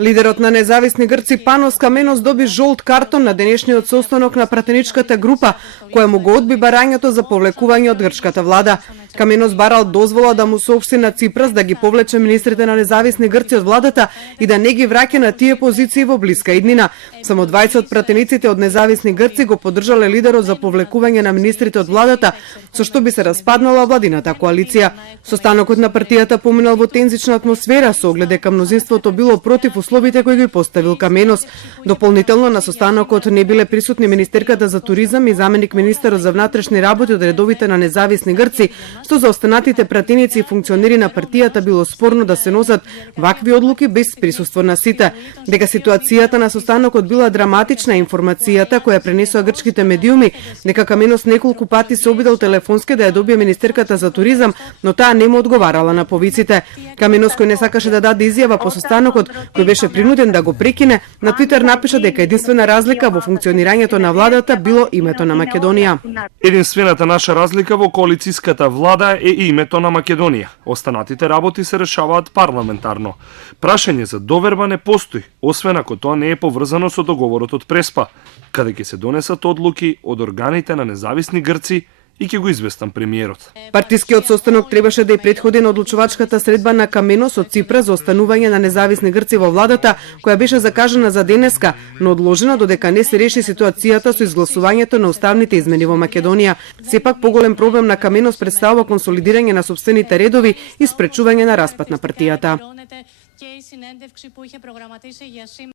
Лидерот на независни грци Панос Каменос доби жолт картон на денешниот состанок на пратеничката група, која му го одби барањето за повлекување од грчката влада. Каменос барал дозвола да му соопшти на Ципрас да ги повлече министрите на независни грци од владата и да не ги враќа на тие позиции во блиска иднина. Само 20 од пратениците од независни грци го поддржале лидерот за повлекување на министрите од владата, со што би се распаднала владината коалиција. Состанокот на партијата поминал во тензична атмосфера со оглед дека мнозинството било против условите кои ги поставил Каменос. Дополнително на состанокот не биле присутни министерката за туризам и заменик министерот за внатрешни работи од редовите на независни грци, што за останатите пратеници и функционери на партијата било спорно да се носат вакви одлуки без присуство на сите. Дека ситуацијата на состанокот била драматична, информацијата која пренесоа грчките медиуми, дека Каменос неколку пати се обидел телефонски да ја добие министерката за туризам, но таа не му одговарала на повиците. Каменос, кој не сакаше да даде изјава по состанокот, кој беше принуден да го прекине, на Твитер напиша дека единствена разлика во функционирањето на владата било името на Македонија. Единствената наша разлика во коалицијската влада е името на Македонија. Останатите работи се решаваат парламентарно. Прашање за доверба не постои, освен ако тоа не е поврзано со договорот од Преспа, каде ќе се донесат одлуки од органите на независни грци и ќе го известам премиерот. Партискиот состанок требаше да ја претходи на одлучувачката средба на Каменос од Ципра за останување на независни грци во владата, која беше закажана за денеска, но одложена додека не се реши ситуацијата со изгласувањето на уставните измени во Македонија. Сепак поголем проблем на Каменос представува консолидирање на сопствените редови и спречување на распад на партијата.